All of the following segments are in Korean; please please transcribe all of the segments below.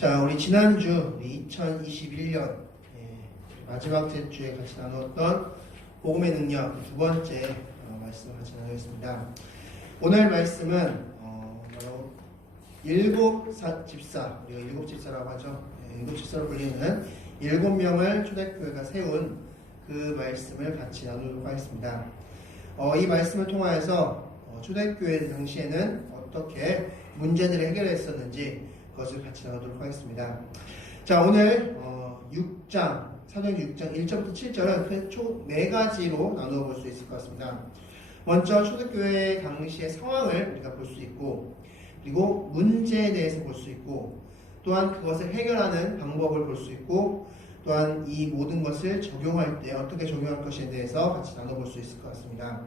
자, 우리 지난주 2021년 마지막 주에 같이 나누었던 복음의 능력 두 번째 말씀을 같이 나누겠습니다. 오늘 말씀은 바로 일곱 집사, 우리가 일곱 집사라고 하죠. 일곱 집사로 불리는 7명을 초대교회가 세운 그 말씀을 같이 나누도록 하겠습니다. 이 말씀을 통하여서 초대교회 당시에는 어떻게 문제들을 해결했었는지 그것을 같이 나누도록 하겠습니다. 자, 오늘 6장, 사도행전 6장 1절부터 7절은 총 4가지로 나누어 볼 수 있을 것 같습니다. 먼저 초대교회 당시의 상황을 우리가 볼 수 있고, 그리고 문제에 대해서 볼 수 있고, 또한 그것을 해결하는 방법을 볼 수 있고, 또한 이 모든 것을 적용할 때 어떻게 적용할 것에 대해서 같이 나눠볼 수 있을 것 같습니다.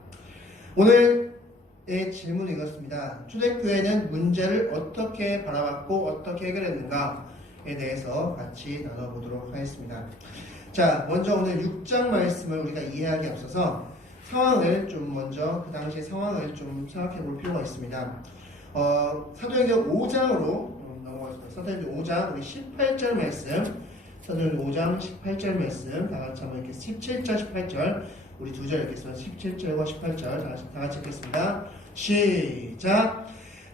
오늘의 질문은 이것입니다. 초대교회는 문제를 어떻게 바라봤고 어떻게 해결했는가에 대해서 같이 나눠보도록 하겠습니다. 자, 먼저 오늘 6장 말씀을 우리가 이해하기 앞서서 상황을 좀 먼저 그 당시의 상황을 좀 생각해 볼 필요가 있습니다. 사도행전 5장으로 넘어가겠습니다. 사도행전 5장 우리 18절 말씀, 사도행전 5장 18절 말씀 다 같이 한번 이렇게 17절 18절 우리 두 절 읽겠습니다. 17절과 18절 다 같이 읽겠습니다. 시작.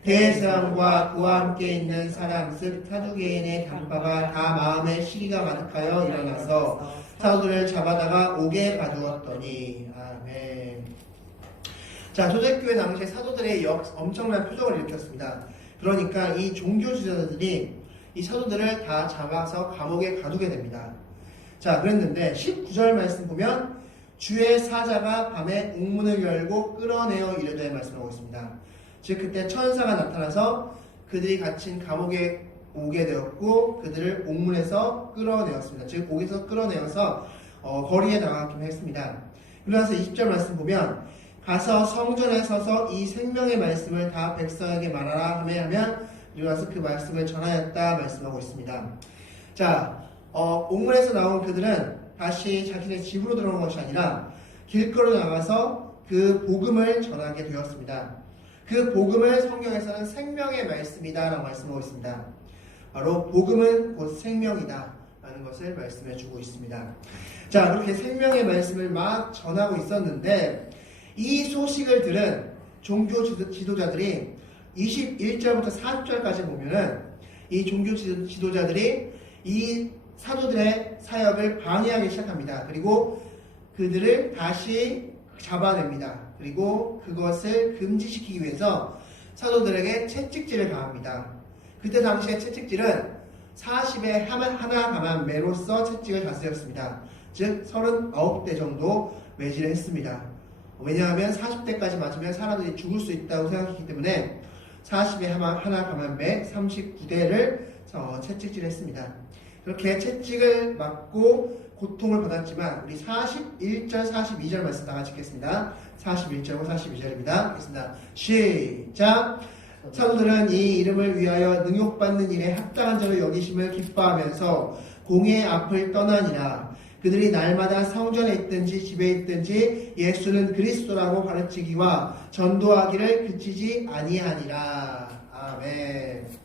대제사장과 그와 함께 있는 사람 즉 사두개인의 당파가 다 마음에 시기가 가득하여 일어나서 사도들을 잡아다가 옥에 가두었더니. 아멘. 자, 초대교회 당시에 사도들의 엄청난 표적을 일으켰습니다. 그러니까 이 종교 지도자들이 이 사도들을 다 잡아서 감옥에 가두게 됩니다. 자, 그랬는데 19절 말씀 보면 주의 사자가 밤에 옥문을 열고 끌어내어 이르되 말씀하고 있습니다. 즉 그때 천사가 나타나서 그들이 갇힌 감옥에 오게 되었고 그들을 옥문에서 끌어내었습니다. 즉 옥에서 끌어내어서 거리에 나가게 했습니다. 그러면서 20절 말씀 보면 가서 성전에 서서 이 생명의 말씀을 다 백성에게 말하라 하면 일어나서 그 말씀을 전하였다 말씀하고 있습니다. 자, 옥문에서 나온 그들은 다시 자기네 집으로 들어온 것이 아니라 길거리로 나가서 그 복음을 전하게 되었습니다. 그 복음을 성경에서는 생명의 말씀이다 라고 말씀하고 있습니다. 바로 복음은 곧 생명이다 라는 것을 말씀해 주고 있습니다. 자, 그렇게 생명의 말씀을 막 전하고 있었는데 이 소식을 들은 종교 지도자들이 21절부터 40절까지 보면은 이 종교 지도자들이 이 사도들의 사역을 방해하기 시작합니다. 그리고 그들을 다시 잡아냅니다. 그리고 그것을 금지시키기 위해서 사도들에게 채찍질을 가합니다. 그때 당시에 채찍질은 40에 하나 감한 매로써 채찍을 다스렸습니다. 즉 39대 정도 매질을 했습니다. 왜냐하면 40대까지 맞으면 사람들이 죽을 수 있다고 생각했기 때문에 40에 하나 감한 매 39대를 채찍질했습니다. 그렇게 채찍을 맞고 고통을 받았지만 우리 41절 42절 말씀 다 같이 읽겠습니다. 41절과 42절입니다. 읽겠습니다. 시작. 사도들은 이 이름을 위하여 능욕받는 일에 합당한 자로 여기심을 기뻐하면서 공의 앞을 떠나니라. 그들이 날마다 성전에 있든지 집에 있든지 예수는 그리스도라고 가르치기와 전도하기를 그치지 아니하니라. 아멘.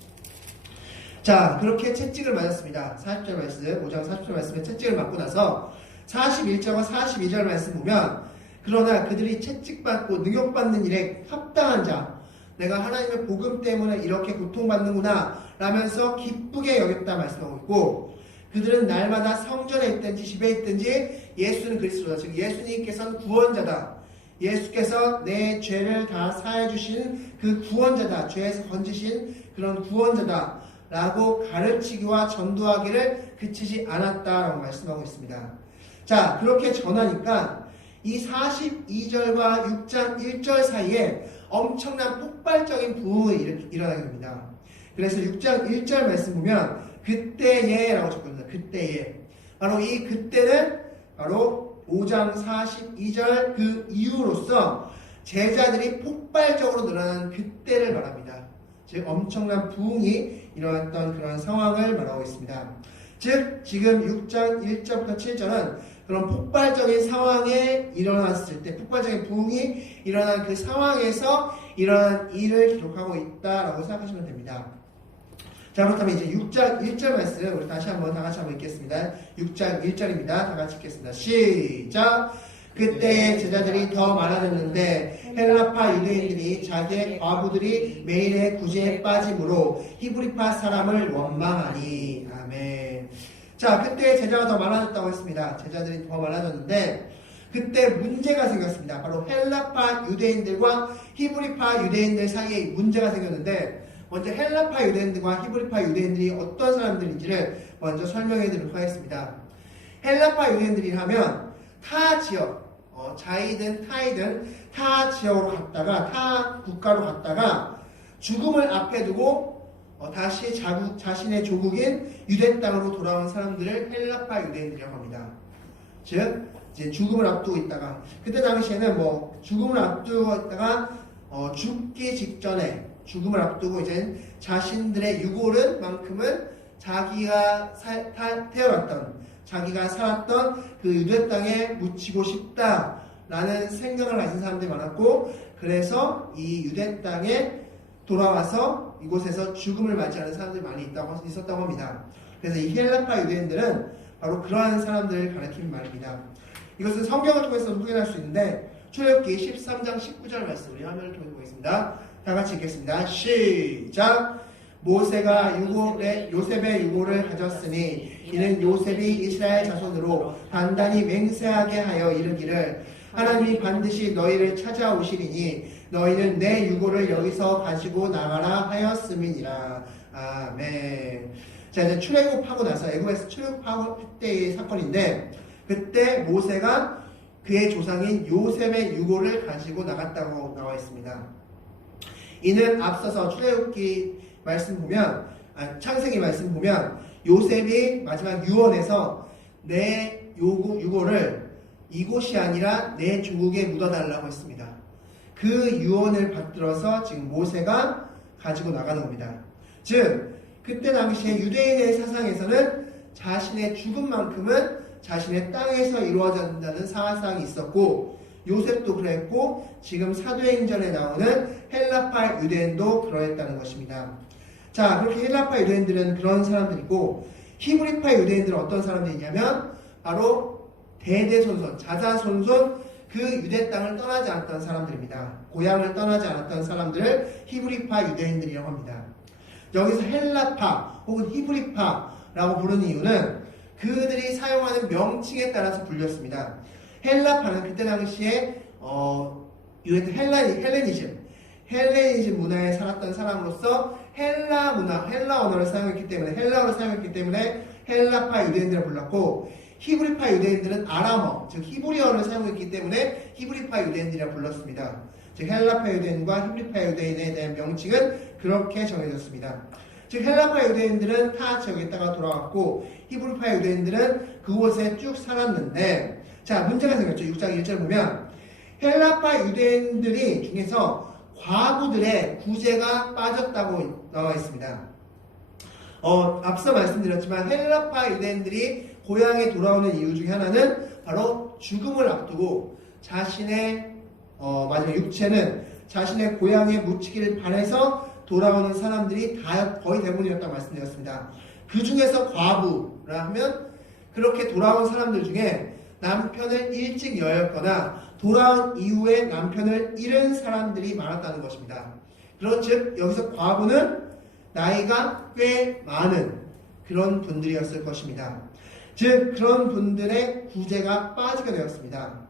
자, 그렇게 채찍을 맞았습니다. 40절 말씀, 5장 40절 말씀에 채찍을 맞고 나서 41절과 42절 말씀 보면 그러나 그들이 채찍받고 능욕받는 일에 합당한 자, 내가 하나님의 복음 때문에 이렇게 고통받는구나 라면서 기쁘게 여겼다 말씀하고 있고 그들은 날마다 성전에 있든지 집에 있든지 예수는 그리스도다. 즉 예수님께서는 구원자다. 예수께서 내 죄를 다 사해 주신 그 구원자다. 죄에서 건지신 그런 구원자다. 라고 가르치기와 전도하기를 그치지 않았다라고 말씀하고 있습니다. 자, 그렇게 전하니까 이 42절과 6장 1절 사이에 엄청난 폭발적인 부흥이 일어나게 됩니다. 그래서 6장 1절 말씀 보면 그때에 라고 적혀있습니다. 그때에. 바로 이 그때는 바로 5장 42절 그 이후로서 제자들이 폭발적으로 늘어나는 그때를 말합니다. 즉 엄청난 부흥이 일어났던 그런 상황을 말하고 있습니다. 즉 지금 6장 1절부터 7절은 그런 폭발적인 상황에 일어났을 때 폭발적인 부흥이 일어난 그 상황에서 일어난 일을 기록하고 있다라고 생각하시면 됩니다. 자, 그렇다면 이제 6장 1절 말씀 우리 다시 한번 다 같이 한번 읽겠습니다. 6장 1절입니다. 다 같이 읽겠습니다. 시작. 그때 제자들이 더 많아졌는데 헬라파 유대인들이 자기의 과부들이 매일의 구제에 빠짐으로 히브리파 사람을 원망하니. 아멘. 자, 그때 제자가 더 많아졌다고 했습니다. 제자들이 더 많아졌는데 그때 문제가 생겼습니다. 바로 헬라파 유대인들과 히브리파 유대인들 사이에 문제가 생겼는데 먼저 헬라파 유대인들과 히브리파 유대인들이 어떤 사람들인지를 먼저 설명해 드리도록 하겠습니다. 헬라파 유대인들이 하면 타 지역, 자이든 타이든 타 지역으로 갔다가 타 국가로 갔다가 죽음을 앞에 두고 다시 자신의 조국인 유대 땅으로 돌아온 사람들을 헬라파 유대인들이라고 합니다. 즉 이제 죽음을 앞두고 있다가 그때 당시에는 뭐 죽음을 앞두고 있다가 죽기 직전에 죽음을 앞두고 이제 자신들의 유골은만큼은 자기가 태어났던 자기가 살았던 그 유대 땅에 묻히고 싶다라는 생각을 가진 사람들이 많았고 그래서 이 유대 땅에 돌아와서 이곳에서 죽음을 맞이하는 사람들이 많이 있었다고 합니다. 그래서 이 헬라파 유대인들은 바로 그러한 사람들을 가리키는 말입니다. 이것은 성경을 통해서 확인할 수 있는데 출애굽기 13장 19절 말씀 우리 화면을 통해 보겠습니다. 다 같이 읽겠습니다. 시작. 모세가 요셉의 유고를 가졌으니 이는 요셉이 이스라엘 자손으로 단단히 맹세하게 하여 이르기를 하나님이 반드시 너희를 찾아오시리니 너희는 내 유고를 여기서 가지고 나가라 하였음이니라. 아멘. 자, 이제 출애굽하고 나서 애굽에서 출애굽하고 때의 사건인데 그때 모세가 그의 조상인 요셉의 유고를 가지고 나갔다고 나와 있습니다. 이는 앞서서 출애굽기 말씀 보면 창세기 말씀 보면 요셉이 마지막 유언에서 내 유고를 이곳이 아니라 내 조국에 묻어달라고 했습니다. 그 유언을 받들어서 지금 모세가 가지고 나가는 겁니다. 즉 그때 당시에 유대인의 사상에서는 자신의 죽음만큼은 자신의 땅에서 이루어진다는 사상이 있었고 요셉도 그랬고 지금 사도행전에 나오는 헬라파 유대인도 그러했다는 것입니다. 자, 그렇게 헬라파 유대인들은 그런 사람들이고 히브리파 유대인들은 어떤 사람들이냐면 바로 대대손손, 자자손손 그 유대 땅을 떠나지 않았던 사람들입니다. 고향을 떠나지 않았던 사람들을 히브리파 유대인들이라고 합니다. 여기서 헬라파 혹은 히브리파라고 부르는 이유는 그들이 사용하는 명칭에 따라서 불렸습니다. 헬라파는 그때 당시에 헬레니즘 문화에 살았던 사람으로서 헬라 문화, 헬라 언어를 사용했기 때문에 헬라어를 사용했기 때문에 헬라파 유대인들을 불렀고 히브리파 유대인들은 아람어, 즉 히브리어를 사용했기 때문에 히브리파 유대인들이라 불렀습니다. 즉 헬라파 유대인과 히브리파 유대인에 대한 명칭은 그렇게 정해졌습니다. 즉 헬라파 유대인들은 타 지역에 있다가 돌아왔고 히브리파 유대인들은 그곳에 쭉 살았는데 자, 문제가 생겼죠. 6장 1절 보면 헬라파 유대인들이 중에서 과부들의 구제가 빠졌다고 나와 있습니다. 앞서 말씀드렸지만 헬라파 유대인들이 고향에 돌아오는 이유 중에 하나는 바로 죽음을 앞두고 자신의 마지막 육체는 자신의 고향에 묻히기를 바라서 돌아오는 사람들이 다 거의 대부분이었다고 말씀드렸습니다. 그 중에서 과부라 하면 그렇게 돌아온 사람들 중에 남편을 일찍 여였거나 돌아온 이후에 남편을 잃은 사람들이 많았다는 것입니다. 그렇즉 여기서 과부는 나이가 꽤 많은 그런 분들이었을 것입니다. 즉 그런 분들의 구제가 빠지게 되었습니다.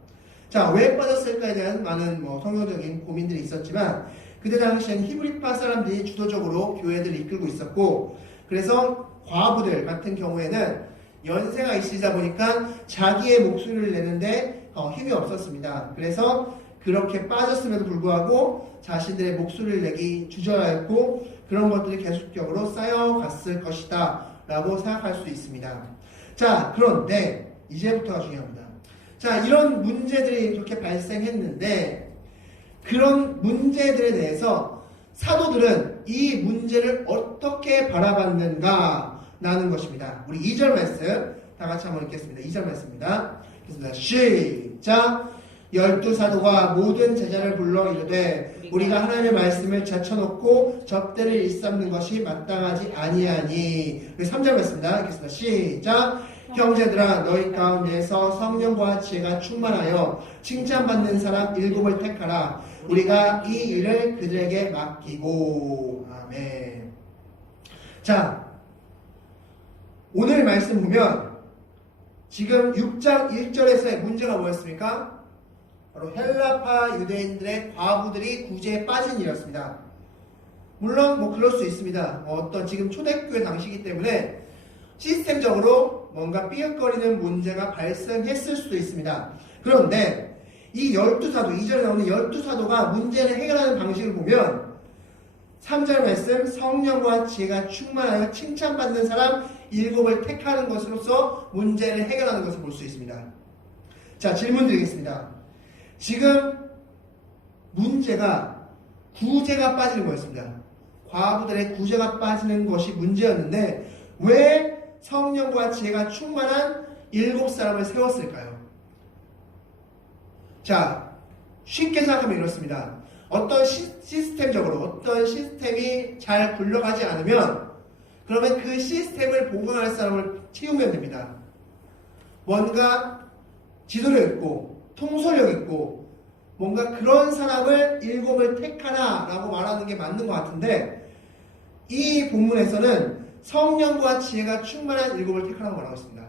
자, 왜 빠졌을까에 대한 많은 성경적인 고민들이 있었지만 그때 당시에는 히브리파 사람들이 주도적으로 교회들을 이끌고 있었고 그래서 과부들 같은 경우에는 연세가 있으다 보니까 자기의 목소리를 내는데 힘이 없었습니다. 그래서 그렇게 빠졌음에도 불구하고 자신들의 목소리를 내기 주저하였고 그런 것들이 계속적으로 쌓여갔을 것이다 라고 생각할 수 있습니다. 자, 그런데 이제부터가 중요합니다. 자, 이런 문제들이 이렇게 발생했는데 그런 문제들에 대해서 사도들은 이 문제를 어떻게 바라봤는가 라는 것입니다. 우리 2절 말씀 다 같이 한번 읽겠습니다. 2절 말씀입니다. 시작. 열두 사도가 모든 제자를 불러 이르되 우리가 하나님의 말씀을 제쳐놓고 접대를 일삼는 것이 마땅하지 아니하니. 3절 말씀입니다. 읽겠습니다. 시작. 형제들아 너희 가운데서 성령과 지혜가 충만하여 칭찬받는 사람 7을 택하라. 우리가 이 일을 그들에게 맡기고. 아멘. 자, 오늘 말씀 보면 지금 6장 1절에서의 문제가 뭐였습니까? 바로 헬라파 유대인들의 과부들이 구제에 빠진 일이었습니다. 물론 그럴 수 있습니다. 어떤 지금 초대교회 당시이기 때문에 시스템적으로 뭔가 삐걱거리는 문제가 발생했을 수도 있습니다. 그런데 이 12사도, 2절에 나오는 12사도가 문제를 해결하는 방식을 보면 3절 말씀 성령과 지혜가 충만하여 칭찬받는 사람 7을 택하는 것으로서 문제를 해결하는 것을 볼 수 있습니다. 자, 질문 드리겠습니다. 지금 문제가 구제가 빠지는 거였습니다. 과부들의 구제가 빠지는 것이 문제였는데 왜 성령과 지혜가 충만한 7사람을 세웠을까요? 자, 쉽게 생각하면 이렇습니다. 어떤 시스템적으로 어떤 시스템이 잘 굴러가지 않으면 그러면 그 시스템을 보강할 사람을 채우면 됩니다. 뭔가 지도력 있고 통솔력 있고 뭔가 그런 사람을 7을 택하라 라고 말하는 게 맞는 것 같은데 이 본문에서는 성령과 지혜가 충만한 7을 택하라고 말하고 있습니다.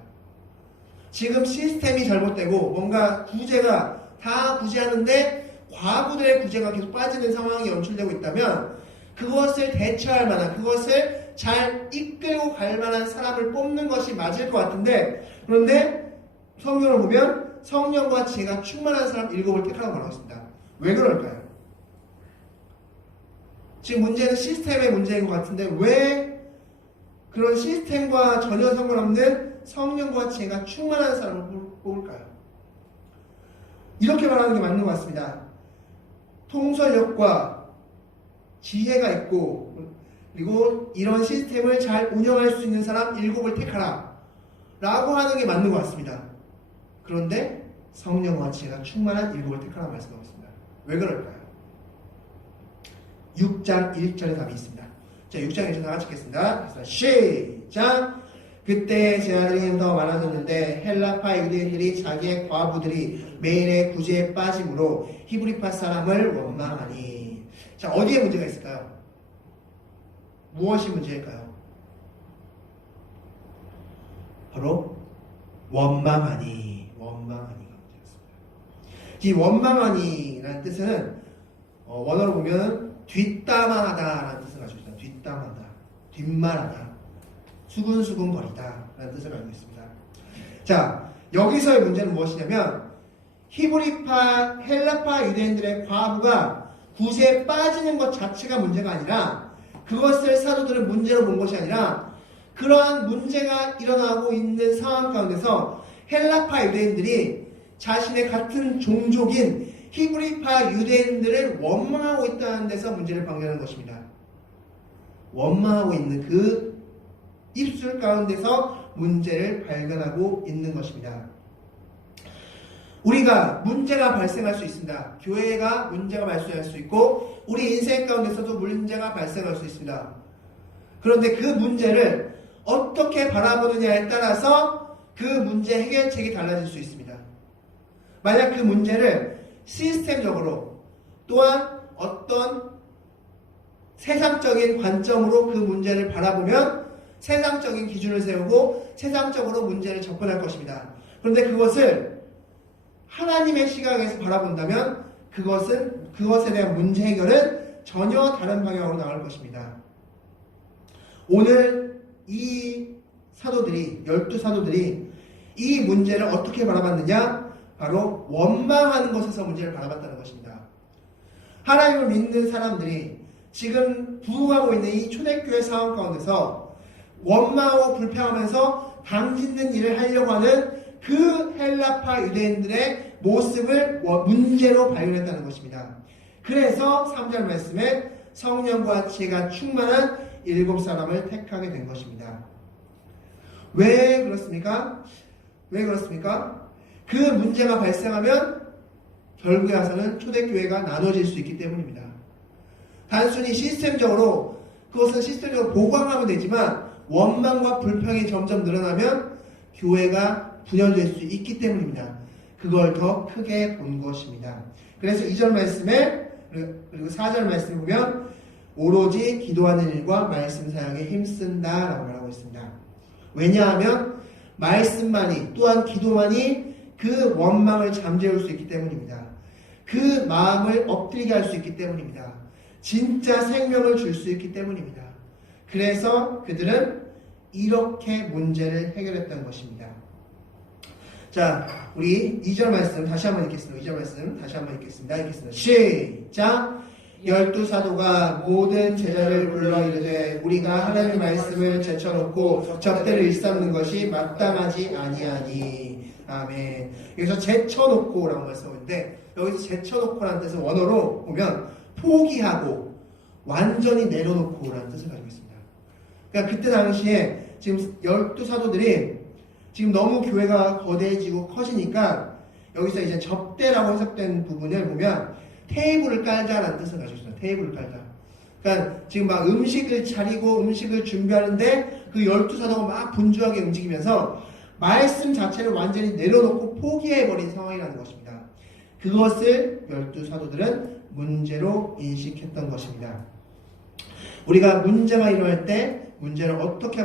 지금 시스템이 잘못되고 뭔가 구제가 다 구제하는데 과부들의 구제가 계속 빠지는 상황이 연출되고 있다면 그것을 대처할 만한, 그것을 잘 이끌고 갈 만한 사람을 뽑는 것이 맞을 것 같은데 그런데 성경을 보면 성령과 지혜가 충만한 사람 7을 택하라고 말하고 있습니다. 왜 그럴까요? 지금 문제는 시스템의 문제인 것 같은데 왜 그런 시스템과 전혀 상관없는 성령과 지혜가 충만한 사람을 뽑을까요? 이렇게 말하는 게 맞는 것 같습니다. 통솔력과 지혜가 있고 그리고 이런 시스템을 잘 운영할 수 있는 사람 7을 택하라 라고 하는 게 맞는 것 같습니다. 그런데 성령과 지혜가 충만한 7을 택하라고 말씀하고 있습니다. 왜 그럴까요? 6장 1절에 답이 있습니다. 자, 6장 1절 다 같이 읽겠습니다. 시작! 그때 제자들이 더 많아졌는데 헬라파 유대인들이 자기의 과부들이 매일의 구제에 빠짐으로 히브리파 사람을 원망하니. 자, 어디에 문제가 있을까요? 무엇이 문제일까요? 바로 원망하니가 문제였습니다. 이 원망하니라는 뜻은 원어로 보면 뒷담화하다라는 뜻을 가지고 있습니다. 뒷담화하다, 뒷말하다, 수근수근거리다 라는 뜻을 가지고 있습니다. 자, 여기서의 문제는 무엇이냐면 히브리파, 헬라파 유대인들의 과부가 구제에 빠지는 것 자체가 문제가 아니라 그것을 사도들은 문제로 본 것이 아니라 그러한 문제가 일어나고 있는 상황 가운데서 헬라파 유대인들이 자신의 같은 종족인 히브리파 유대인들을 원망하고 있다는 데서 문제를 발견하는 것입니다. 원망하고 있는 그 입술 가운데서 문제를 발견하고 있는 것입니다. 우리가 문제가 발생할 수 있습니다. 교회가 문제가 발생할 수 있고 우리 인생 가운데서도 문제가 발생할 수 있습니다. 그런데 그 문제를 어떻게 바라보느냐에 따라서 그 문제 해결책이 달라질 수 있습니다. 만약 그 문제를 시스템적으로 또한 어떤 세상적인 관점으로 그 문제를 바라보면 세상적인 기준을 세우고 세상적으로 문제를 접근할 것입니다. 그런데 그것을 하나님의 시각에서 바라본다면 그것에 대한 문제 해결은 전혀 다른 방향으로 나갈 것입니다. 오늘 이 사도들이, 12사도들이 이 문제를 어떻게 바라봤느냐? 바로 원망하는 것에서 문제를 바라봤다는 것입니다. 하나님을 믿는 사람들이 지금 부흥하고 있는 이 초대교회 상황 가운데서 원망하고 불평하면서 당짓는 일을 하려고 하는 그 헬라파 유대인들의 모습을 문제로 발견했다는 것입니다. 그래서 3절 말씀에 성령과 지혜가 충만한 7사람을 택하게 된 것입니다. 왜 그렇습니까? 왜 그렇습니까? 그 문제가 발생하면 결국에 와서는 초대교회가 나눠질 수 있기 때문입니다. 단순히 시스템적으로 그것은 시스템적으로 보강하면 되지만 원망과 불평이 점점 늘어나면 교회가 분열될 수 있기 때문입니다. 그걸 더 크게 본 것입니다. 그래서 2절 말씀에 그리고 4절 말씀을 보면 오로지 기도하는 일과 말씀 사역에 힘쓴다 라고 말하고 있습니다. 왜냐하면 말씀만이 또한 기도만이 그 원망을 잠재울 수 있기 때문입니다. 그 마음을 엎드리게 할 수 있기 때문입니다. 진짜 생명을 줄 수 있기 때문입니다. 그래서 그들은 이렇게 문제를 해결했던 것입니다. 자, 우리 2절 말씀 다시 한번 읽겠습니다. 2절 말씀 다시 한번 읽겠습니다. 시작! 12사도가 모든 제자를 불러 이르되 우리가 하나님 말씀을 제쳐놓고 접대를 일삼는 것이 마땅하지 아니하니. 아멘. 여기서 제쳐놓고 라고 말씀하는데 여기서 제쳐놓고라는 뜻은 원어로 보면 포기하고 완전히 내려놓고 라는 뜻을 가지고 있습니다. 그러니까 그때 당시에 지금 12사도들이 지금 너무 교회가 거대해지고 커지니까 여기서 이제 접대라고 해석된 부분을 보면 테이블을 깔자라는 뜻을 가지고 있습니다. 테이블을 깔자. 그러니까 지금 막 음식을 차리고 음식을 준비하는데 그 12사도가 막 분주하게 움직이면서 말씀 자체를 완전히 내려놓고 포기해버린 상황이라는 것입니다. 그것을 12사도들은 문제로 인식했던 것입니다. 우리가 문제가 일어날 때 문제를 어떻게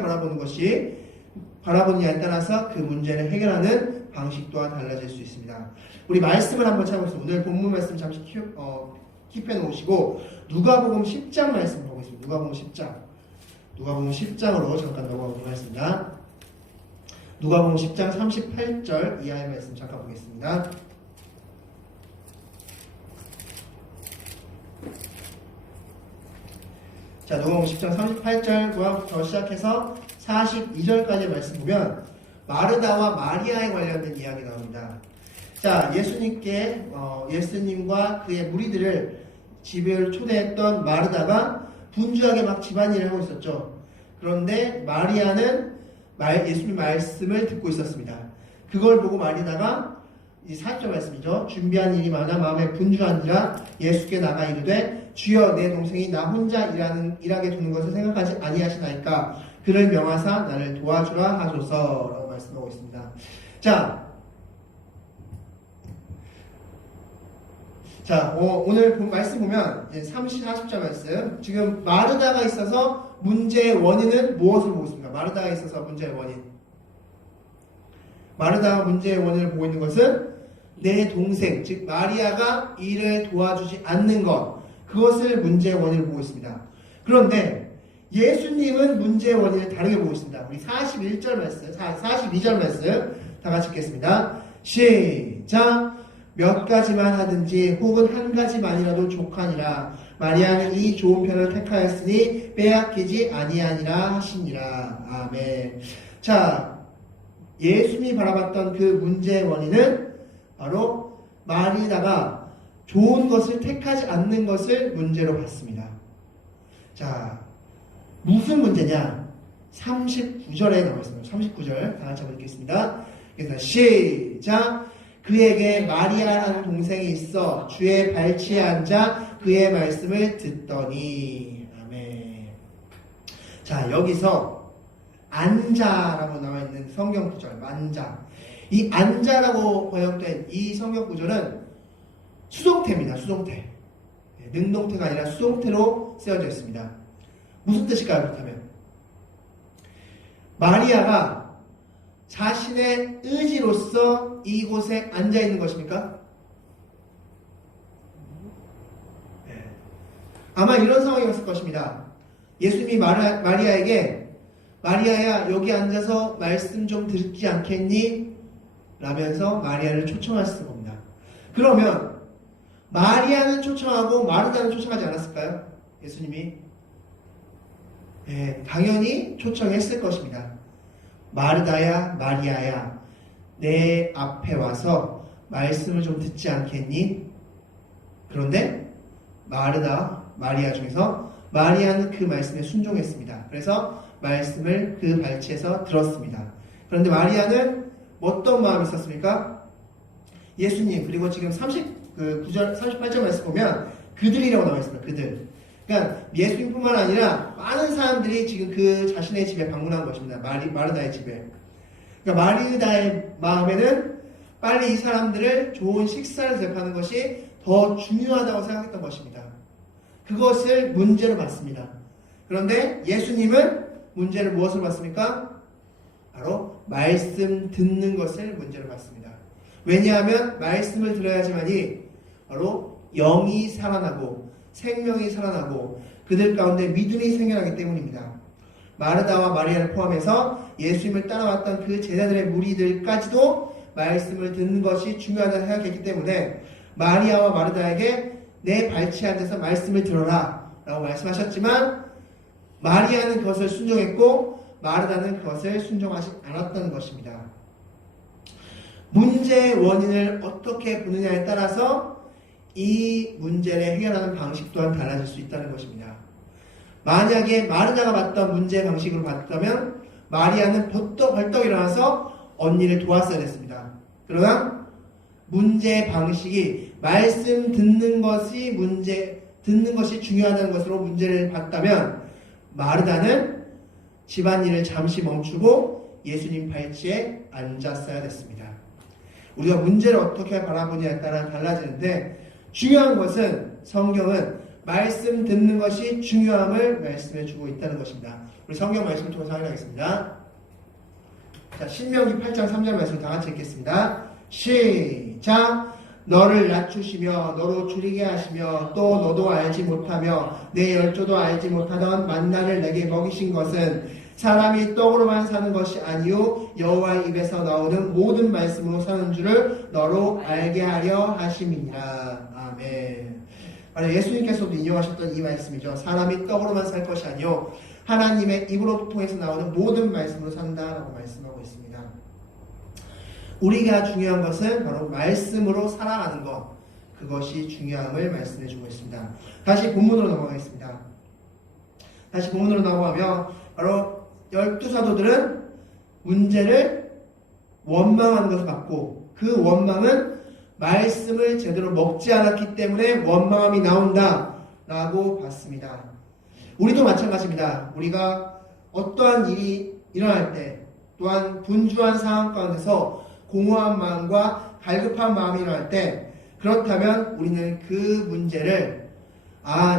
바라보느냐에 따라서 그 문제를 해결하는 방식 또한 달라질 수 있습니다. 우리 말씀을 한번 찾아보겠습니다. 오늘 본문 말씀 잠시 킵해 놓으시고 누가복음 10장 말씀 보겠습니다. 누가복음 10장으로 잠깐 넘어가도록 하겠습니다. 누가복음 10장 38절 이하의 말씀 잠깐 보겠습니다. 자, 누가복음 10장 38절부터 시작해서 42절까지의 말씀 보면 마르다와 마리아에 관련된 이야기 나옵니다. 자, 예수님과 그의 무리들을 집에 초대했던 마르다가 분주하게 막 집안일을 하고 있었죠. 그런데 마리아는 예수님 말씀을 듣고 있었습니다. 그걸 보고 마리다가 이 4절 말씀이죠. 준비한 일이 많아 마음에 분주한지라 예수께 나가 이르되 주여 내 동생이 나 혼자 일하게 두는 것을 생각하지 아니하시나이까 그를 명하사 나를 도와주라 하소서라고 말씀하고 있습니다. 자, 오늘 말씀 보면 40절 말씀 지금 마르다가 있어서 문제의 원인은 무엇을 보고 있습니까? 마르다가 있어서 문제의 원인. 마르다가 문제의 원인을 보고 있는 것은 내 동생, 즉 마리아가 일을 도와주지 않는 것, 그것을 문제의 원인을 보고 있습니다. 그런데 예수님은 문제의 원인을 다르게 보고 있습니다. 우리 42절 말씀 다 같이 읽겠습니다. 시작! 몇 가지만 하든지 혹은 한 가지만이라도 족하니라. 마리아는 이 좋은 편을 택하였으니 빼앗기지 아니하니라 하시니라. 아멘. 자, 예수님이 바라봤던 그 문제의 원인은 바로 마리다가 좋은 것을 택하지 않는 것을 문제로 봤습니다. 자, 무슨 문제냐? 39절에 나와 있습니다. 39절 다 같이 한번 읽겠습니다. 그래서 시작! 그에게 마리아라는 동생이 있어 주의 발치에 앉아 그의 말씀을 듣더니. 아멘. 자, 여기서 앉아라고 나와 있는 성경 구절, 앉아. 이 앉아라고 번역된 이 성경 구절은 수동태입니다. 수동태. 능동태가 아니라 수동태로 쓰여져 있습니다. 무슨 뜻일까요? 그렇다면 마리아가 자신의 의지로서 이곳에 앉아있는 것입니까? 네. 아마 이런 상황이었을 것입니다. 예수님이 마리아에게 마리아야 여기 앉아서 말씀 좀 듣지 않겠니? 라면서 마리아를 초청했을 겁니다. 그러면 마리아는 초청하고 마르다는 초청하지 않았을까요? 예수님이? 네, 당연히 초청했을 것입니다. 마르다야, 마리아야, 내 앞에 와서 말씀을 좀 듣지 않겠니? 그런데 마리아 중에서 마리아는 그 말씀에 순종했습니다. 그래서 말씀을 그 발치에서 들었습니다. 그런데 마리아는 어떤 마음이 있었습니까? 예수님, 그리고 지금 그 9절 38절 말씀 보면 그들이라고 나와 있습니다. 그들. 그러니까 예수님뿐만 아니라 많은 사람들이 지금 그 자신의 집에 방문한 것입니다. 마르다의 집에. 그러니까 마르다의 마음에는 빨리 이 사람들을 좋은 식사를 대접하는 것이 더 중요하다고 생각했던 것입니다. 그것을 문제로 봤습니다. 그런데 예수님은 문제를 무엇으로 봤습니까? 바로 말씀 듣는 것을 문제로 봤습니다. 왜냐하면 말씀을 들어야지만이 바로 영이 살아나고 생명이 살아나고 그들 가운데 믿음이 생겨나기 때문입니다. 마르다와 마리아를 포함해서 예수님을 따라왔던 그 제자들의 무리들까지도 말씀을 듣는 것이 중요하다고 생각했기 때문에 마리아와 마르다에게 내 발치 앉아서 말씀을 들어라 라고 말씀하셨지만 마리아는 그것을 순종했고 마르다는 그것을 순종하지 않았다는 것입니다. 문제의 원인을 어떻게 보느냐에 따라서 이 문제를 해결하는 방식 또한 달라질 수 있다는 것입니다. 만약에 마르다가 봤던 문제 방식으로 봤다면 마리아는 벌떡 일어나서 언니를 도왔어야 됐습니다. 그러나 문제 방식이 말씀 듣는 것이 중요하다는 것으로 문제를 봤다면 마르다는 집안일을 잠시 멈추고 예수님 발치에 앉았어야 됐습니다. 우리가 문제를 어떻게 바라보냐에 따라 달라지는데 중요한 것은 성경은 말씀 듣는 것이 중요함을 말씀해 주고 있다는 것입니다. 우리 성경 말씀을 통해서 확인하겠습니다. 자, 신명기 8장 3절 말씀 다 같이 읽겠습니다. 시작! 너를 낮추시며 너로 줄이게 하시며 또 너도 알지 못하며 내 열조도 알지 못하던 만나를 내게 먹이신 것은 사람이 떡으로만 사는 것이 아니요 여호와의 입에서 나오는 모든 말씀으로 사는 줄을 너로 알게 하려 하심이니라. 아멘. 바로 예수님께서도 인용하셨던 이 말씀이죠. 사람이 떡으로만 살 것이 아니요 하나님의 입으로 통해서 나오는 모든 말씀으로 산다라고 말씀하고 있습니다. 우리가 중요한 것은 바로 말씀으로 살아가는 것, 그것이 중요함을 말씀해 주고 있습니다. 다시 본문으로 넘어가겠습니다. 다시 본문으로 넘어가면 바로 12사도들은 문제를 원망하는 것을 봤고 그 원망은 말씀을 제대로 먹지 않았기 때문에 원망함이 나온다라고 봤습니다. 우리도 마찬가지입니다. 우리가 어떠한 일이 일어날 때 또한 분주한 상황 가운데서 공허한 마음과 갈급한 마음이 일어날 때 그렇다면 우리는 그 문제를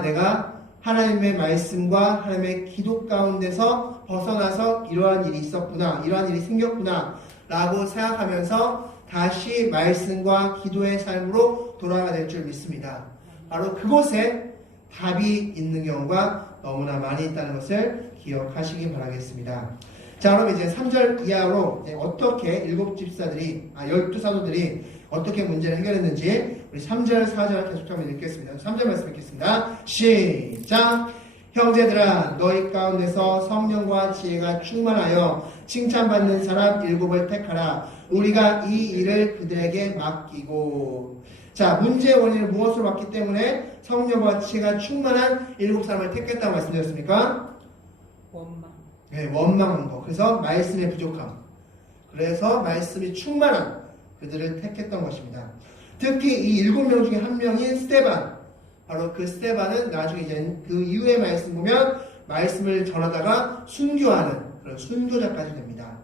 내가 하나님의 말씀과 하나님의 기도 가운데서 벗어나서 이러한 일이 있었구나, 이러한 일이 생겼구나 라고 생각하면서 다시 말씀과 기도의 삶으로 돌아가야 될 줄 믿습니다. 바로 그곳에 답이 있는 경우가 너무나 많이 있다는 것을 기억하시기 바라겠습니다. 자, 그럼 이제 3절 이하로 어떻게 12사도들이 어떻게 문제를 해결했는지 우리 3절, 4절 계속하면 읽겠습니다. 3절 말씀 읽겠습니다. 시작! 형제들아 너희 가운데서 성령과 지혜가 충만하여 칭찬받는 사람 7을 택하라. 우리가 이 일을 그들에게 맡기고. 자, 문제의 원인을 무엇으로 봤기 때문에 성령과 지혜가 충만한 7사람을 택했다고 말씀드렸습니까? 원망. 네, 원망한 거. 그래서 말씀의 부족함. 그래서 말씀이 충만한 그들을 택했던 것입니다. 특히 이 7명 중에 한 명인 스데반. 바로 그 스데반은 나중에 이제 그 이후의 말씀 보면 말씀을 전하다가 순교하는 그런 순교자까지 됩니다.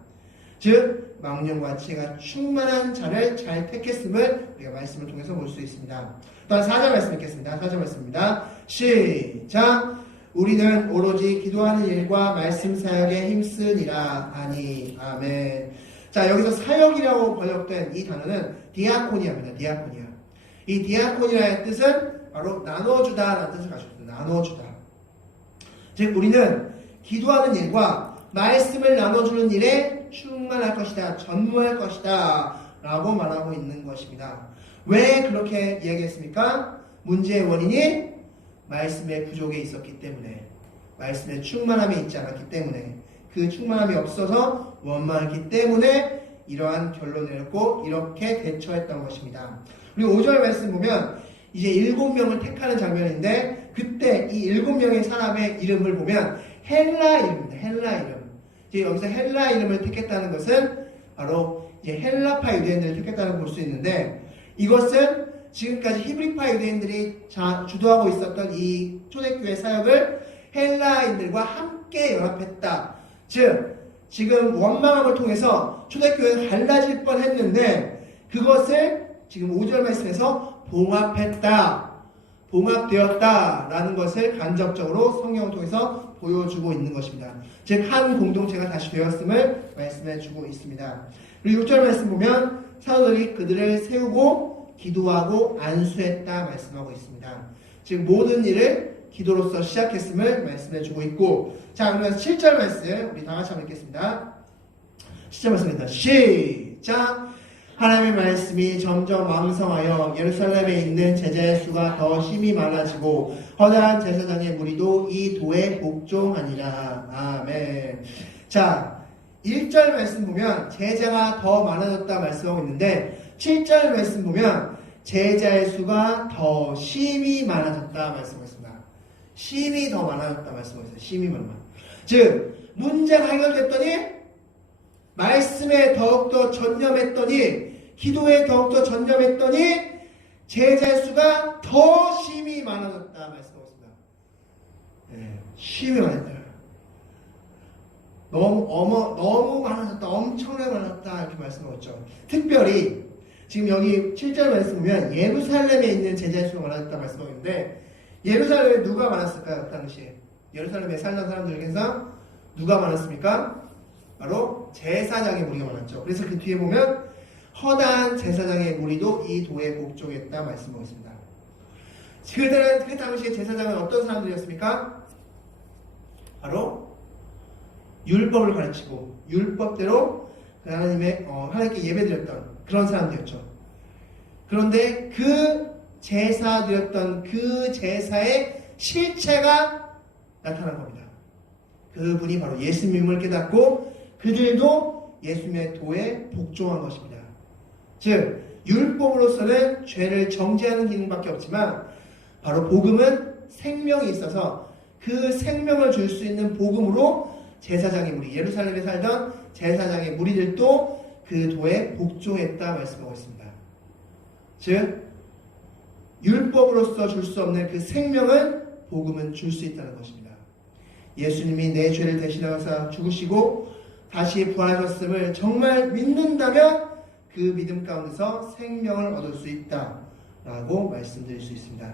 즉 망령과 지혜가 충만한 자를 잘 택했음을 우리가 말씀을 통해서 볼 수 있습니다. 또한 4절 말씀 읽겠습니다. 4절 말씀입니다. 시작! 우리는 오로지 기도하는 일과 말씀 사역에 힘쓰니라 하니. 아멘. 자, 여기서 사역이라고 번역된 이 단어는 디아코니아입니다. 디아코니아. 이 디아코니아의 뜻은 바로 나눠주다라는 뜻을 가지고 있습니다. 나눠주다. 즉 우리는 기도하는 일과 말씀을 나눠주는 일에 충만할 것이다. 전무할 것이다. 라고 말하고 있는 것입니다. 왜 그렇게 이야기했습니까? 문제의 원인이 말씀의 부족에 있었기 때문에, 말씀의 충만함이 있지 않았기 때문에, 그 충만함이 없어서 원망했기 때문에 이러한 결론을 내렸고 이렇게 대처했던 것입니다. 그리고 5절 말씀 보면 이제 7명을 택하는 장면인데 그때 이 7명의 사람의 이름을 보면 헬라 이름입니다. 헬라 이름. 이제 여기서 헬라 이름을 택했다는 것은 바로 이제 헬라파 유대인들을 택했다는 걸 볼 수 있는데 이것은 지금까지 히브리파 유대인들이 주도하고 있었던 이 초대교회 사역을 헬라인들과 함께 연합했다. 즉 지금 원망함을 통해서 초대교회가 갈라질 뻔했는데 그것을 지금 5절 말씀에서 봉합했다. 봉합되었다라는 것을 간접적으로 성경을 통해서 보여주고 있는 것입니다. 즉 한 공동체가 다시 되었음을 말씀해주고 있습니다. 그리고 6절 말씀 보면 사도들이 그들을 세우고 기도하고 안수했다 말씀하고 있습니다. 즉 모든 일을 기도로서 시작했음을 말씀해주고 있고, 자 그러면 7절 말씀 우리 다 같이 한번 읽겠습니다. 7절 말씀입니다. 시작. 하나님의 말씀이 점점 왕성하여 예루살렘에 있는 제자의 수가 더 심히 많아지고 허다한 제사장의 무리도 이 도에 복종하니라. 아멘. 자 1절 말씀 보면 제자가 더 많아졌다 말씀하고 있는데 7절 말씀 보면 제자의 수가 더 심히 많아졌다 말씀하고 있습니다. 심히 더 많아졌다 말씀하고 있어요. 심히 많아. 즉 문제가 해결됐더니 말씀에 더욱더 전념했더니 기도에 더욱더 전념했더니 제자의 수가 더 심히 많아졌다 말씀하고 있습니다. 네, 심히 많았다. 너무 많아졌다. 엄청나게 많아졌다. 이렇게 말씀하고 있죠. 특별히 지금 여기 7절 말씀 보면 예루살렘에 있는 제자의 수가 많아졌다 말씀하고 있는데 예루살렘에 누가 많았을까요? 그 당시에 예루살렘에 살던 사람들 중에서 누가 많았습니까? 바로 제사장의 무리가 많았죠. 그래서 그 뒤에 보면 허다한 제사장의 무리도 이 도에 복종했다 말씀하고 있습니다. 그들은 그 당시에 제사장은 어떤 사람들이었습니까? 바로 율법을 가르치고 율법대로 하나님께 예배드렸던 그런 사람들이었죠. 그런데 그 제사드렸던 그 제사의 실체가 나타난 겁니다. 그분이 바로 예수님을 깨닫고 그들도 예수님의 도에 복종한 것입니다. 즉 율법으로서는 죄를 정죄하는 기능밖에 없지만 바로 복음은 생명이 있어서 그 생명을 줄 수 있는 복음으로 제사장의 무리, 예루살렘에 살던 제사장의 무리들도 그 도에 복종했다 말씀하고 있습니다. 즉 율법으로서 줄 수 없는 그 생명은 복음은 줄 수 있다는 것입니다. 예수님이 내 죄를 대신하셔서 죽으시고 다시 부활하셨음을 정말 믿는다면 그 믿음 가운데서 생명을 얻을 수 있다라고 말씀드릴 수 있습니다.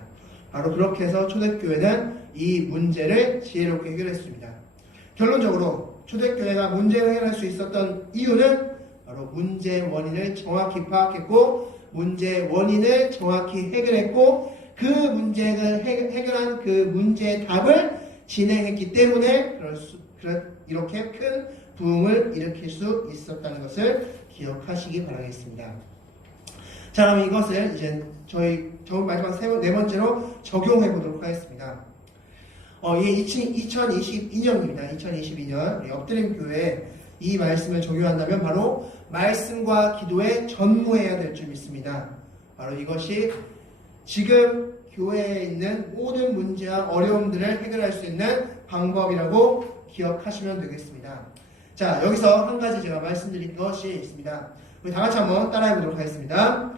바로 그렇게 해서 초대교회는 이 문제를 지혜롭게 해결했습니다. 결론적으로 초대교회가 문제를 해결할 수 있었던 이유는 바로 문제의 원인을 정확히 파악했고 문제의 원인을 정확히 해결했고 그 문제를 해결한 그 문제의 답을 진행했기 때문에 이렇게 큰 부흥을 일으킬 수 있었다는 것을 기억하시기 바라겠습니다. 자, 그럼 이것을 이제 저희 마지막 네 번째로 적용해 보도록 하겠습니다. 이게 2022년입니다. 2022년 우리 엎드림 교회에 이 말씀을 적용한다면 바로 말씀과 기도에 전무해야 될 줄 믿습니다. 바로 이것이 지금 교회에 있는 모든 문제와 어려움들을 해결할 수 있는 방법이라고 기억하시면 되겠습니다. 자, 여기서 한 가지 제가 말씀드릴 것이 있습니다. 우리 다 같이 한번 따라해 보도록 하겠습니다.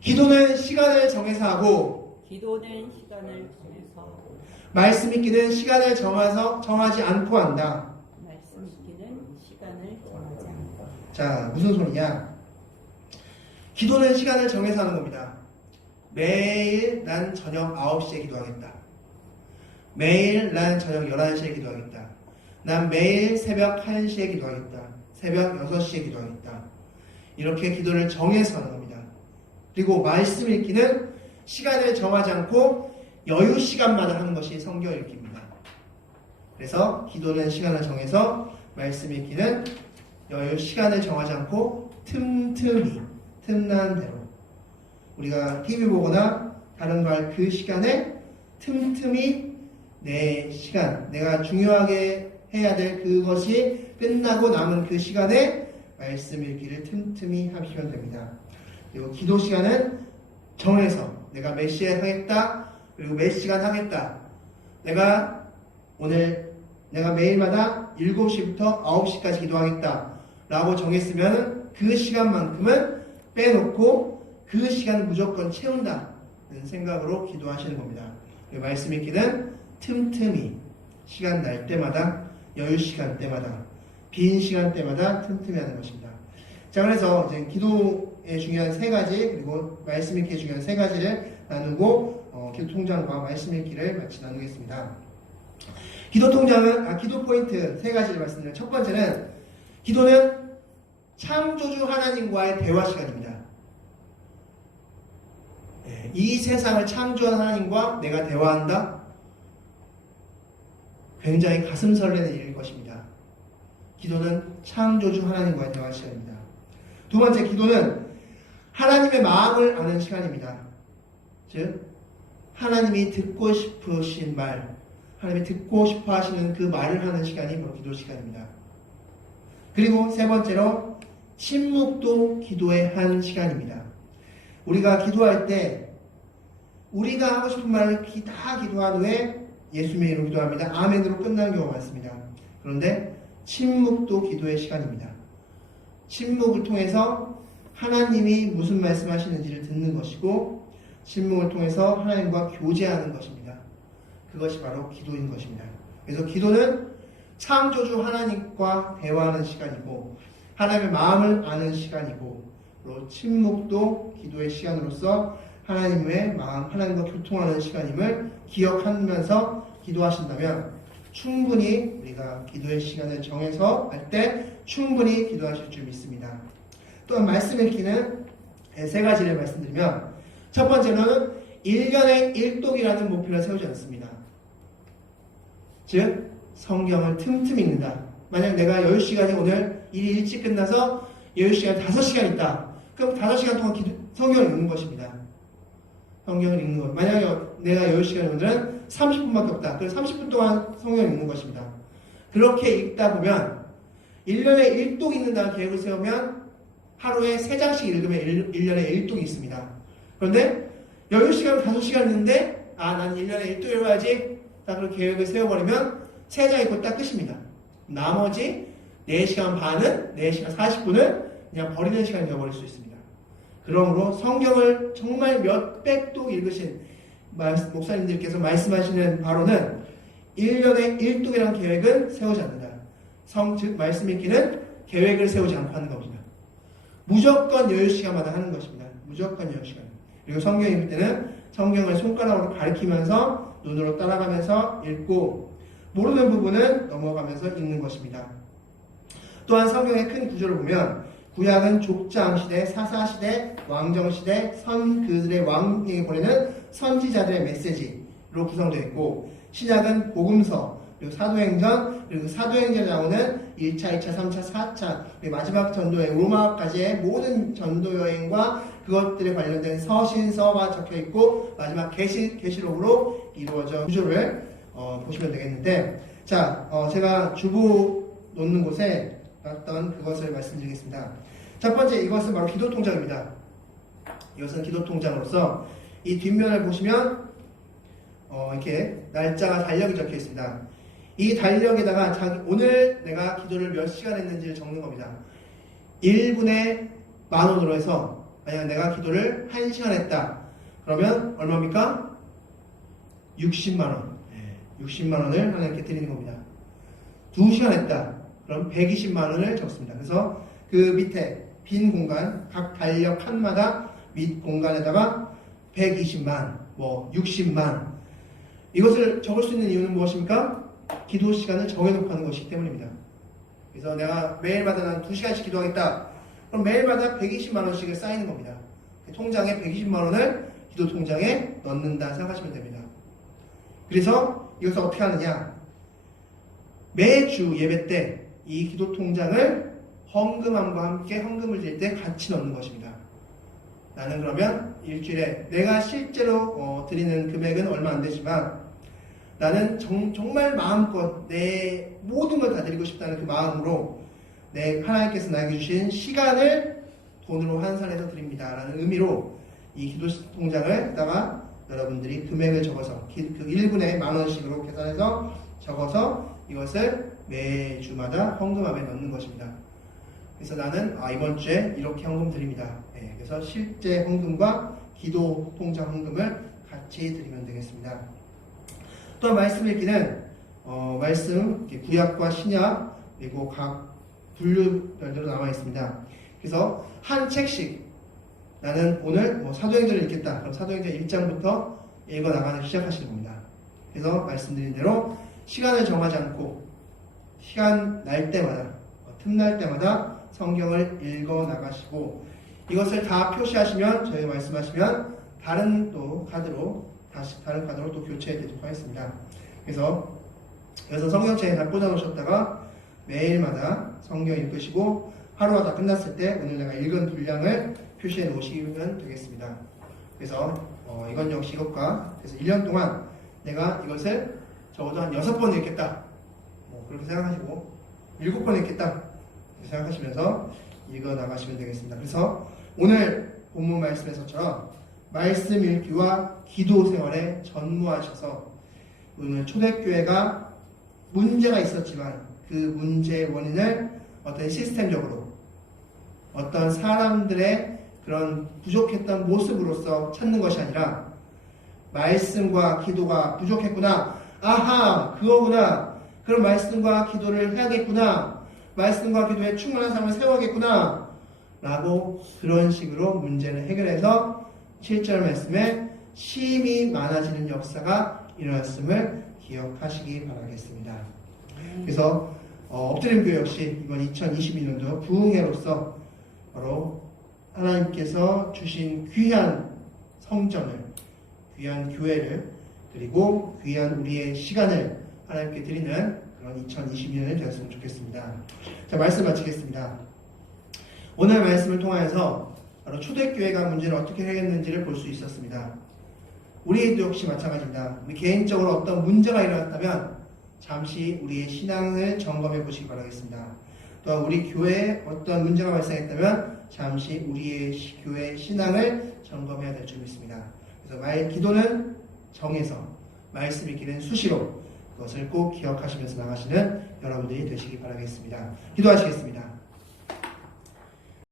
기도는 시간을 정해서 하고 말씀 읽기는 시간을 정하지 않고 한다. 자, 무슨 소리냐? 기도는 시간을 정해서 하는 겁니다. 매일 난 저녁 9시에 기도하겠다. 매일 난 저녁 11시에 기도하겠다. 난 매일 새벽 1시에 기도하겠다. 새벽 6시에 기도하겠다. 이렇게 기도를 정해서 하는 겁니다. 그리고 말씀 읽기는 시간을 정하지 않고 여유 시간마다 하는 것이 성경 읽기입니다. 그래서 기도는 시간을 정해서 말씀 읽기는 여유 시간을 정하지 않고 틈틈이 틈난 대로 우리가 TV 보거나 다른 거 할 그 시간에 틈틈이 내 시간 내가 중요하게 해야 될 그것이 끝나고 남은 그 시간에 말씀 읽기를 틈틈이 하시면 됩니다. 그리고 기도 시간은 정해서 내가 몇 시에 하겠다 그리고 몇 시간 하겠다 내가 매일마다 7시부터 9시까지 기도하겠다 라고 정했으면 그 시간만큼은 빼놓고 그 시간을 무조건 채운다 생각으로 기도하시는 겁니다. 말씀 읽기는 틈틈이 시간 날 때마다, 여유 시간 때마다, 빈 시간 때마다 틈틈이 하는 것입니다. 자, 그래서 이제 기도의 중요한 세 가지, 그리고 말씀 읽기의 중요한 세 가지를 나누고 기도 통장과 말씀 읽기를 같이 나누겠습니다. 기도 통장은 기도 포인트 세 가지를 말씀드려요. 첫 번째는 기도는 창조주 하나님과의 대화 시간입니다. 이 세상을 창조한 하나님과 내가 대화한다? 굉장히 가슴 설레는 일일 것입니다. 기도는 창조주 하나님과의 대화 시간입니다. 두 번째, 기도는 하나님의 마음을 아는 시간입니다. 즉, 하나님이 듣고 싶으신 말, 하나님이 듣고 싶어 하시는 그 말을 하는 시간이 바로 기도 시간입니다. 그리고 세 번째로, 침묵도 기도의 한 시간입니다. 우리가 기도할 때 우리가 하고 싶은 말을 다 기도한 후에 예수님의 이름으로 기도합니다. 아멘으로 끝나는 경우가 많습니다. 그런데 침묵도 기도의 시간입니다. 침묵을 통해서 하나님이 무슨 말씀하시는지를 듣는 것이고, 침묵을 통해서 하나님과 교제하는 것입니다. 그것이 바로 기도인 것입니다. 그래서 기도는 창조주 하나님과 대화하는 시간이고, 하나님의 마음을 아는 시간이고, 또 침묵도 기도의 시간으로서 하나님의 마음, 하나님과 교통하는 시간임을 기억하면서 기도하신다면 충분히 우리가 기도의 시간을 정해서 할 때 충분히 기도하실 줄 믿습니다. 또한 말씀 읽기는 세 가지를 말씀드리면, 첫 번째로는 1년에 1독이라는 목표를 세우지 않습니다. 즉, 성경을 틈틈이 읽는다. 만약 내가 10시간이 오늘 일이 일찍 끝나서 10시간 5시간 있다. 그럼 5시간 동안 성경을 읽는 것입니다. 성경을 읽는 것. 만약에 내가 10시간이 오늘은 30분밖에 없다. 그럼 30분 동안 성경을 읽는 것입니다. 그렇게 읽다 보면 1년에 1독 읽는다는 계획을 세우면 하루에 3장씩 읽으면 1년에 1독이 있습니다. 그런데 10시간 5시간 읽는데 난 1년에 1독 읽어야지. 딱 그런 계획을 세워버리면 3장 읽고 딱 끝입니다. 나머지 4시간 반은 4시간 40분은 그냥 버리는 시간이 되어버릴 수 있습니다. 그러므로 성경을 정말 몇백 독 읽으신 목사님들께서 말씀하시는 바로는 1년에 1독이라는 계획은 세우지 않는다. 즉 말씀 읽기는 계획을 세우지 않고 하는 겁니다. 무조건 여유 시간마다 하는 것입니다. 무조건 여유 시간. 그리고 성경 읽을 때는 성경을 손가락으로 가리키면서 눈으로 따라가면서 읽고, 모르는 부분은 넘어가면서 읽는 것입니다. 또한 성경의 큰 구조를 보면 구약은 족장시대, 사사시대, 왕정시대, 그들의 왕에게 보내는 선지자들의 메시지로 구성되어 있고, 신약은 복음서, 그리고 사도행전, 그리고 사도행전에 나오는 1차, 2차, 3차, 4차, 그리고 마지막 전도여행, 로마까지의 모든 전도여행과 그것들에 관련된 서신서가 적혀있고, 마지막 계시록으로 이루어져 구조를 보시면 되겠는데, 자, 제가 주보 놓는 곳에 어떤 그것을 말씀드리겠습니다. 첫 번째, 이것은 바로 기도 통장입니다. 이것은 기도 통장으로서 이 뒷면을 보시면 이렇게 날짜가 달력이 적혀 있습니다. 이 달력에다가 오늘 내가 기도를 몇 시간 했는지를 적는 겁니다. 1분에 10,000원으로 해서 만약 내가 기도를 1시간 했다. 그러면 얼마입니까? 60만원. 60만원을 하나님께 드리는 겁니다. 2시간 했다. 그럼 120만원을 적습니다. 그래서 그 밑에 빈 공간, 각 달력 칸마다 밑 공간에다가 120만, 60만. 이것을 적을 수 있는 이유는 무엇입니까? 기도 시간을 정해놓고 하는 것이기 때문입니다. 그래서 내가 매일마다 난 2시간씩 기도하겠다. 그럼 매일마다 120만원씩을 쌓이는 겁니다. 통장에 120만원을 기도 통장에 넣는다 생각하시면 됩니다. 그래서 이것을 어떻게 하느냐? 매주 예배 때 이 기도 통장을 헌금함과 함께 헌금을 드릴 때 같이 넣는 것입니다. 나는 그러면 일주일에 내가 실제로 드리는 금액은 얼마 안 되지만 나는 정말 마음껏 내 모든 걸 다 드리고 싶다는 그 마음으로 하나님께서 나에게 주신 시간을 돈으로 환산해서 드립니다 라는 의미로 이 기도 통장을 여러분들이 금액을 적어서 그 1분에 10,000원씩으로 계산해서 적어서 이것을 매주마다 헌금함에 넣는 것입니다. 그래서 나는 이번 주에 이렇게 헌금 드립니다. 그래서 실제 헌금과 기도 통장 헌금을 같이 드리면 되겠습니다. 또 말씀 읽기는 말씀 구약과 신약 그리고 각 분류별로 나와 있습니다. 그래서 한 책씩 나는 오늘 사도행전을 읽겠다. 그럼 사도행전 1장부터 읽어 나가는 시작하시는 겁니다. 그래서 말씀드린 대로 시간을 정하지 않고 시간 날 때마다 틈날 때마다 성경을 읽어 나가시고 이것을 다 표시하시면 저희 말씀하시면 다른 카드로 또 교체해 드리도록 하겠습니다. 그래서 성경책에 다 꽂아 놓으셨다가 매일마다 성경 읽으시고 하루가 다 끝났을 때 오늘 내가 읽은 분량을 표시해 놓으시면 되겠습니다. 그래서 이건 역시 이것과 그래서 1년 동안 내가 이것을 적어도 한 6번 읽겠다. 그렇게 생각하시고 7번 읽겠다. 이렇게 생각하시면서 읽어 나가시면 되겠습니다. 그래서 오늘 본문 말씀에서처럼 말씀 읽기와 기도 생활에 전무하셔서 오늘 초대교회가 문제가 있었지만 그 문제의 원인을 어떤 시스템적으로 어떤 사람들의 그런 부족했던 모습으로서 찾는 것이 아니라 말씀과 기도가 부족했구나. 아하, 그거구나. 그럼 말씀과 기도를 해야겠구나. 말씀과 기도에 충만한 삶을 세워야겠구나. 라고 그런 식으로 문제를 해결해서 7절 말씀에 쉼이 많아지는 역사가 일어났음을 기억하시기 바라겠습니다. 그래서 엎드림 교회 역시 이번 2022년도 부흥회로서 바로 하나님께서 주신 귀한 성전을, 귀한 교회를, 그리고 귀한 우리의 시간을 하나님께 드리는 그런 2022년이 되었으면 좋겠습니다. 자, 말씀 마치겠습니다. 오늘 말씀을 통하여서 바로 초대교회가 문제를 어떻게 해결했는지를 볼 수 있었습니다. 우리도 역시 마찬가지입니다. 우리 개인적으로 어떤 문제가 일어났다면 잠시 우리의 신앙을 점검해 보시기 바라겠습니다. 또 우리 교회에 어떤 문제가 발생했다면 잠시 우리의 교회의 신앙을 점검해야 될 줄 믿습니다. 그래서 기도는 정해서 말씀 읽기는 수시로 그것을 꼭 기억하시면서 나가시는 여러분들이 되시기 바라겠습니다. 기도하시겠습니다.